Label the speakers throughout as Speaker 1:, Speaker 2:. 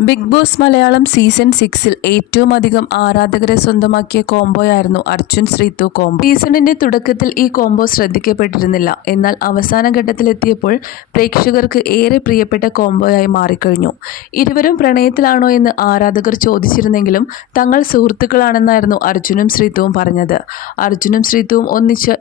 Speaker 1: Big boss Malayalam season സിക്സിൽ ഏറ്റവും അധികം ആരാധകരെ സ്വന്തമാക്കിയ കോംബോയായിരുന്നു അർജുൻ ശ്രീതു കോംബോ. സീസണിന്റെ തുടക്കത്തിൽ ഈ കോംബോ ശ്രദ്ധിക്കപ്പെട്ടിരുന്നില്ല. എന്നാൽ അവസാന ഘട്ടത്തിലെത്തിയപ്പോൾ പ്രേക്ഷകർക്ക് ഏറെ പ്രിയപ്പെട്ട കോംബോയായി മാറിക്കഴിഞ്ഞു. ഇരുവരും പ്രണയത്തിലാണോ എന്ന് ആരാധകർ ചോദിച്ചിരുന്നെങ്കിലും തങ്ങൾ സുഹൃത്തുക്കളാണെന്നായിരുന്നു അർജുനും ശ്രീതുവും പറഞ്ഞത്. അർജുനും ശ്രീതുവും ഒന്നിച്ച്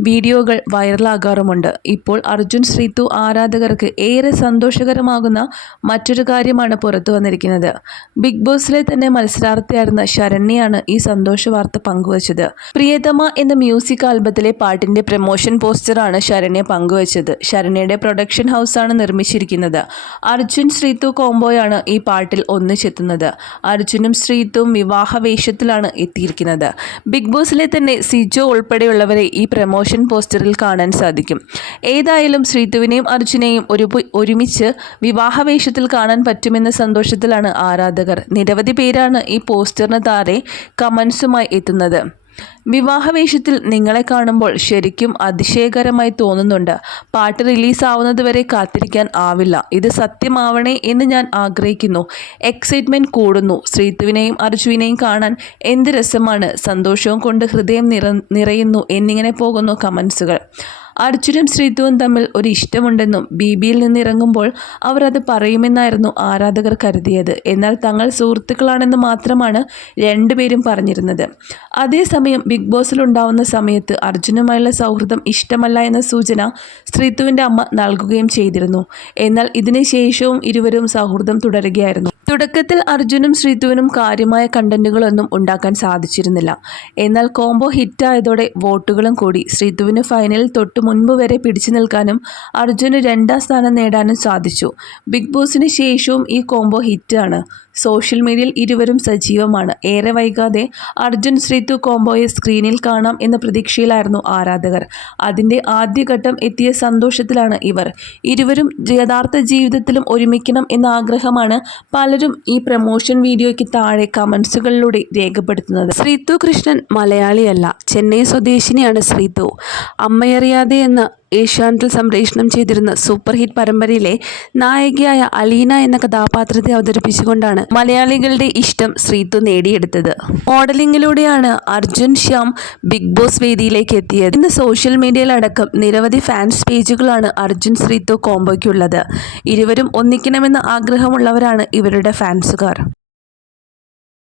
Speaker 1: വീഡിയോകൾ വൈറലാകാറുമുണ്ട്. ഇപ്പോൾ അർജുൻ ശ്രീതു ആരാധകർക്ക് ഏറെ സന്തോഷകരമാകുന്ന മറ്റൊരു കാര്യമാണ് പുറത്തു വന്നിരിക്കുന്നത്. ബിഗ് ബോസിലെ തന്നെ മത്സരാർത്ഥിയായിരുന്ന ശരണ്യാണ് ഈ സന്തോഷ വാർത്ത പങ്കുവച്ചത്. പ്രിയതമ എന്ന മ്യൂസിക് ആൽബത്തിലെ പാട്ടിന്റെ പ്രമോഷൻ പോസ്റ്ററാണ് ശരണ്യ പങ്കുവച്ചത്. ശരണ്യയുടെ പ്രൊഡക്ഷൻ ഹൗസാണ് നിർമ്മിച്ചിരിക്കുന്നത്. അർജുൻ ശ്രീതു കോംബോയാണ് ഈ പാട്ടിൽ ഒന്നിച്ചെത്തുന്നത്. അർജുനും ശ്രീതും വിവാഹ വേഷത്തിലാണ് എത്തിയിരിക്കുന്നത്. ബിഗ് ബോസിലെ തന്നെ സിജോ ഉൾപ്പെടെയുള്ളവരെ ഈ പ്രമോഷൻ പോസ്റ്ററിൽ കാണാൻ സാധിക്കും. ഏതായാലും ശ്രീതുവിനെയും അർജുനെയും ഒരു ഒരുമിച്ച് വിവാഹവേഷത്തിൽ കാണാൻ പറ്റുമെന്ന സന്തോഷത്തിലാണ് ആരാധകർ. നിരവധി പേരാണ് ഈ പോസ്റ്ററിന് താരെ കമൻസുമായി എത്തുന്നത്. വിവാഹവേഷത്തിൽ നിങ്ങളെ കാണുമ്പോൾ ശരിക്കും അതിശയകരമായി തോന്നുന്നുണ്ട്. പാട്ട് റിലീസാവുന്നത് വരെ കാത്തിരിക്കാൻ ആവില്ല. ഇത് സത്യമാവണേ എന്ന് ഞാൻ ആഗ്രഹിക്കുന്നു. എക്സൈറ്റ്മെന്റ് കൂടുന്നു. ശ്രീത്തുവിനെയും അർജുവിനെയും കാണാൻ എന്ത് രസമാണ്. സന്തോഷവും കൊണ്ട് ഹൃദയം നിറ നിറയുന്നു. എന്നിങ്ങനെ പോകുന്നു കമൻസുകൾ അർജുനും ശ്രീതുവും തമ്മിൽ ഒരു ഇഷ്ടമുണ്ടെന്നും ബി ബിയിൽ നിന്നിറങ്ങുമ്പോൾ അവർ അത് പറയുമെന്നായിരുന്നു ആരാധകർ കരുതിയത്. എന്നാൽ തങ്ങൾ സുഹൃത്തുക്കളാണെന്ന് മാത്രമാണ് രണ്ടുപേരും പറഞ്ഞിരുന്നത്. അതേസമയം ബിഗ് ബോസിൽ ഉണ്ടാവുന്ന സമയത്ത് അർജുനുമായുള്ള സൗഹൃദം ഇഷ്ടമല്ല എന്ന സൂചന ശ്രീതുവിന്റെ അമ്മ നൽകുകയും ചെയ്തിരുന്നു. എന്നാൽ ഇതിന് ശേഷവും ഇരുവരും സൗഹൃദം തുടരുകയായിരുന്നു. തുടക്കത്തിൽ അർജുനും ശ്രീതുവിനും കാര്യമായ കണ്ടന്റുകളൊന്നും ഉണ്ടാക്കാൻ സാധിച്ചിരുന്നില്ല. എന്നാൽ കോംബോ ഹിറ്റായതോടെ വോട്ടുകളും കൂടി ശ്രീതുവിന് ഫൈനലിൽ തൊട്ടു മുൻപ് വരെ പിടിച്ചു നിൽക്കാനും അർജുന് രണ്ടാം സ്ഥാനം നേടാനും സാധിച്ചു. ബിഗ് ബോസിന് ശേഷവും ഈ കോംബോ ഹിറ്റാണ്. സോഷ്യൽ മീഡിയയിൽ ഇരുവരും സജീവമാണ്. ഏറെ വൈകാതെ അർജുൻ ശ്രീതു കോംബോയെ സ്ക്രീനിൽ കാണാം എന്ന പ്രതീക്ഷയിലായിരുന്നു ആരാധകർ. അതിന്റെ ആദ്യഘട്ടം എത്തിയ സന്തോഷത്തിലാണ് ഇവർ. ഇരുവരും യഥാർത്ഥ ജീവിതത്തിലും ഒരുമിക്കണം എന്ന ആഗ്രഹമാണ് പലരും ഈ പ്രമോഷൻ വീഡിയോയ്ക്ക് താഴെ കമൻസുകളിലൂടെ രേഖപ്പെടുത്തുന്നത്. ശ്രീതു കൃഷ്ണൻ മലയാളിയല്ല. ചെന്നൈ സ്വദേശിനിയാണ് ശ്രീതു. അമ്മയറിയാതെ എന്ന ഏഷ്യാനെറ്റിൽ സംപ്രേഷണം ചെയ്തിരുന്ന സൂപ്പർ ഹിറ്റ് പരമ്പരയിലെ നായികയായ അലീന എന്ന കഥാപാത്രത്തെ അവതരിപ്പിച്ചുകൊണ്ടാണ് മലയാളികളുടെ ഇഷ്ടം ശ്രീതു നേടിയെടുത്തത്. മോഡലിംഗിലൂടെയാണ് അർജുൻ ശ്യാം ബിഗ് ബോസ് വേദിയിലേക്ക് എത്തിയത്. ഇന്ന് സോഷ്യൽ മീഡിയയിലടക്കം നിരവധി ഫാൻസ് പേജുകളാണ് അർജുൻ ശ്രീതു കോംബോയ്ക്കുള്ളത്. ഇരുവരും ഒന്നിക്കണമെന്ന് ആഗ്രഹമുള്ളവരാണ് ഇവരുടെ ഫാൻസുകാർ.